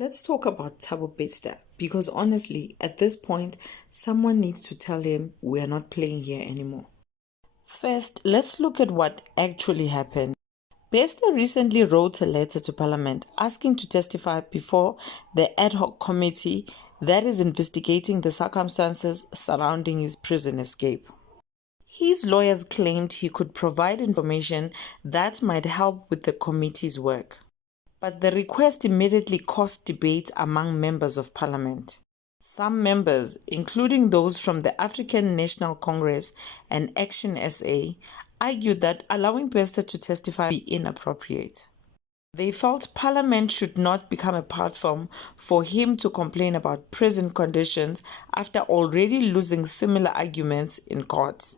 Let's talk about Thabo Bester because honestly, at this point, someone needs to tell him we are not playing here anymore. First, let's look at what actually happened. Bester recently wrote a letter to Parliament asking to testify before the ad hoc committee that is investigating the circumstances surrounding his prison escape. His lawyers claimed he could provide information that might help with the committee's work. But the request immediately caused debate among members of Parliament. Some members, including those from the African National Congress and Action SA, argued that allowing Bester to testify would be inappropriate. They felt Parliament should not become a platform for him to complain about prison conditions after already losing similar arguments in court.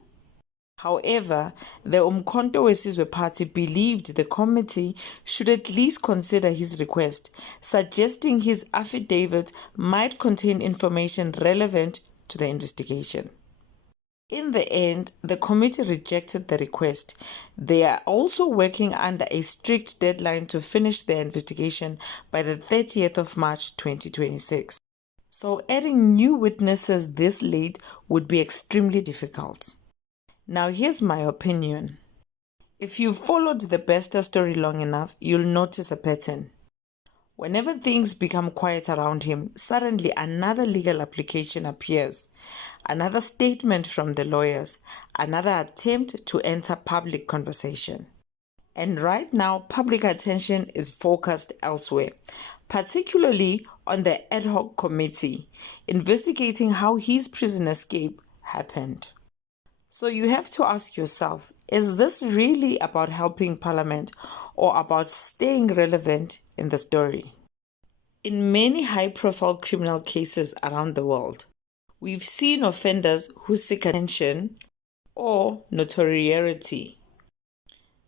However, the Umkhonto weSizwe Party believed the committee should at least consider his request, suggesting his affidavit might contain information relevant to the investigation. In the end, the committee rejected the request. They are also working under a strict deadline to finish their investigation by the 30th of March 2026. So adding new witnesses this late would be extremely difficult. Now here's my opinion. If you've followed the Bester story long enough, you'll notice a pattern. Whenever things become quiet around him, suddenly another legal application appears, another statement from the lawyers, another attempt to enter public conversation. And right now, public attention is focused elsewhere, particularly on the ad hoc committee investigating how his prison escape happened. So you have to ask yourself, is this really about helping Parliament or about staying relevant in the story? In many high-profile criminal cases around the world, we've seen offenders who seek attention or notoriety.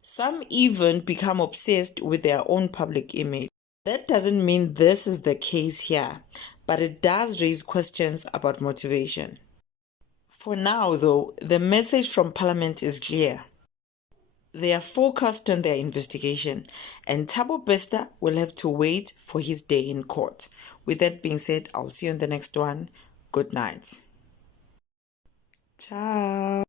Some even become obsessed with their own public image. That doesn't mean this is the case here, but it does raise questions about motivation. For now, though, the message from Parliament is clear. They are focused on their investigation, and Thabo Bester will have to wait for his day in court. With that being said, I'll see you in the next one. Good night. Ciao.